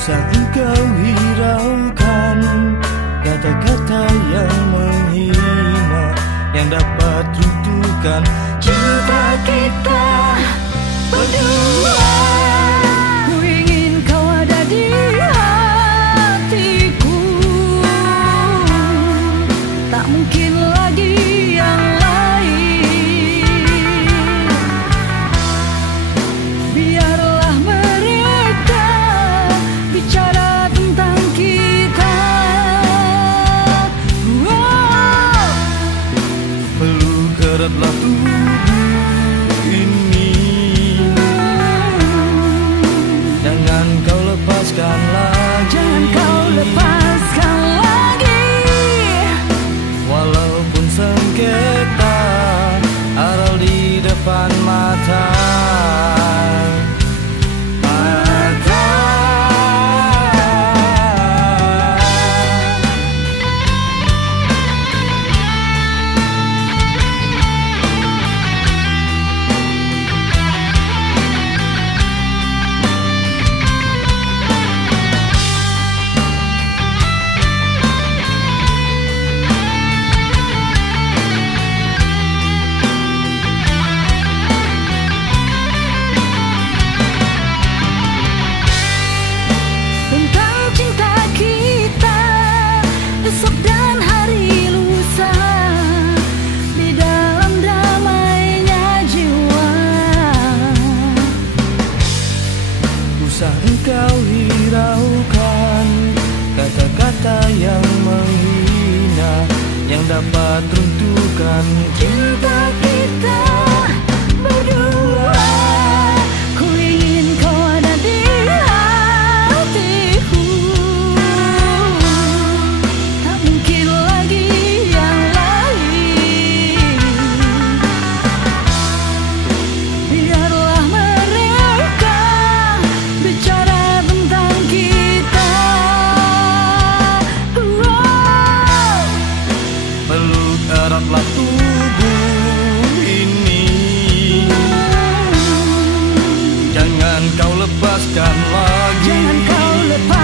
Usah engkau hiraukan kata-kata yang menghina, yang dapat runtuhkan cinta kita berdua. Ku ingin kau ada di hatiku, tak mungkin lagi yang lain. Biarlah mereka bicara tentang kita. Peluk eratlah tubuh ini, jangan kau lepaskan lagi. Jangan kau lepaskan lagi. Walaupun sengketa aral di depan mata. Esok dan hari lusa, di dalam damainya jiwa. Usah engkau hiraukan kata-kata yang menghina, yang dapat runtuhkan cinta kita berdua. Ku ingin kau ada di hatiku, tak mungkin lagi yang lain. Biarlah mereka bicara tentang kita. Peluk eratlah tubuh ini, jangan kau lepaskan lagi. Jangan kau lepas